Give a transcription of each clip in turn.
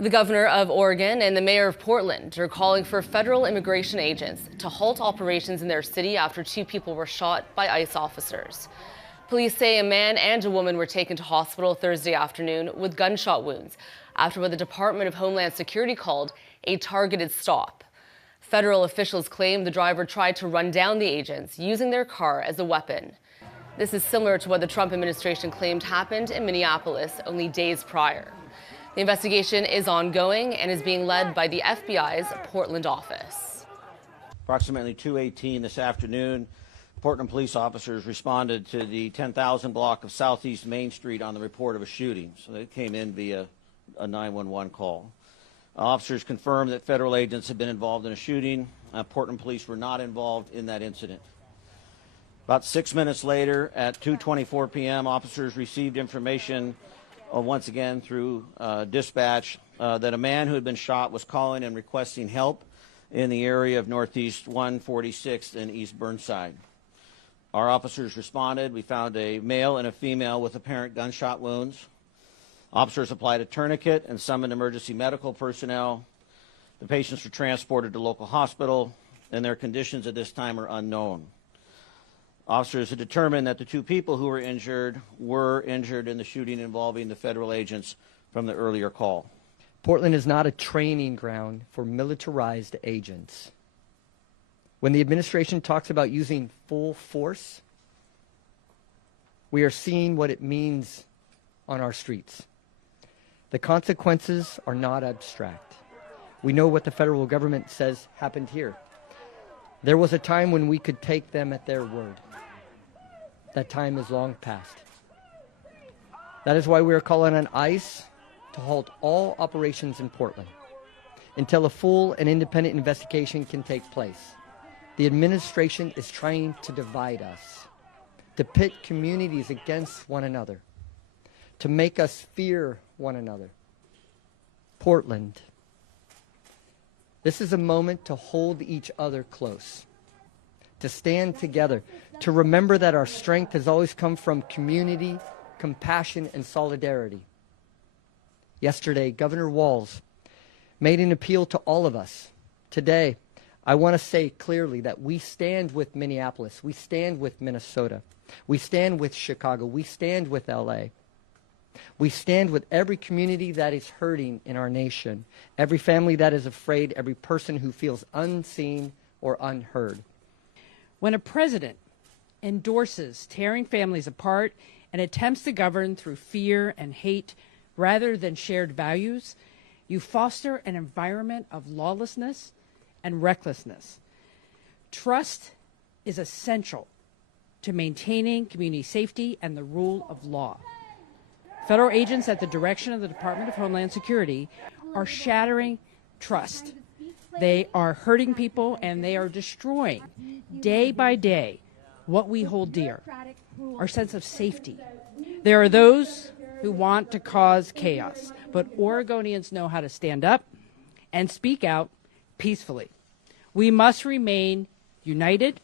The governor of Oregon and the mayor of Portland are calling for federal immigration agents to halt operations in their city after 2 people were shot by ICE officers. Police say a man and a woman were taken to hospital Thursday afternoon with gunshot wounds after what the Department of Homeland Security called a targeted stop. Federal officials claim the driver tried to run down the agents using their car as a weapon. This is similar to what the Trump administration claimed happened in Minneapolis only days prior. The investigation is ongoing and is being led by the FBI's Portland office. Approximately 2:18 this afternoon, Portland police officers responded to the 10,000 block of Southeast Main Street on the report of a shooting. So they came in via a 911 call. Officers confirmed that federal agents had been involved in a shooting. Portland police were not involved in that incident. About 6 minutes later, at 2:24 p.m., officers received information once again through dispatch that a man who had been shot was calling and requesting help in the area of Northeast 146th and East Burnside. Our officers responded. We found a male and a female with apparent gunshot wounds. Officers applied a tourniquet and summoned emergency medical personnel. The patients were transported to local hospital, and their conditions at this time are unknown. Officers had determined that the 2 people who were injured in the shooting involving the federal agents from the earlier call. Portland is not a training ground for militarized agents. When the administration talks about using full force, we are seeing what it means on our streets. The consequences are not abstract. We know what the federal government says happened here. There was a time when we could take them at their word. That time is long past. That is why we are calling on ICE to halt all operations in Portland until a full and independent investigation can take place. The administration is trying to divide us, to pit communities against one another, to make us fear one another. Portland, this is a moment to hold each other close, to stand together, to remember that our strength has always come from community, compassion, and solidarity. Yesterday, Governor Walz made an appeal to all of us. Today, I want to say clearly that we stand with Minneapolis, we stand with Minnesota, we stand with Chicago, we stand with LA. We stand with every community that is hurting in our nation, every family that is afraid, every person who feels unseen or unheard. When a president endorses tearing families apart and attempts to govern through fear and hate rather than shared values, you foster an environment of lawlessness and recklessness. Trust is essential to maintaining community safety and the rule of law. Federal agents at the direction of the Department of Homeland Security are shattering trust. They are hurting people, and they are destroying, day by day, what we hold dear, our sense of safety. There are those who want to cause chaos, but Oregonians know how to stand up and speak out peacefully. We must remain united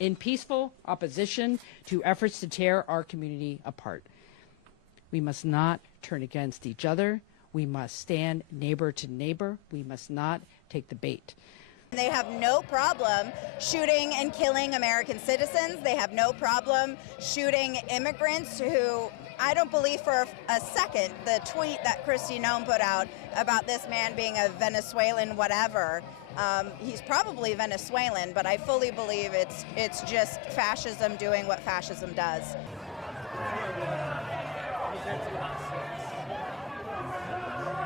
in peaceful opposition to efforts to tear our community apart. We must not turn against each other. We must stand neighbor to neighbor. We must not take the bait. They have no problem shooting and killing American citizens. They have no problem shooting immigrants who, I don't believe for a second, the tweet that Kristi Noem put out about this man being a Venezuelan whatever. He's probably Venezuelan, but I fully believe it's just fascism doing what fascism does.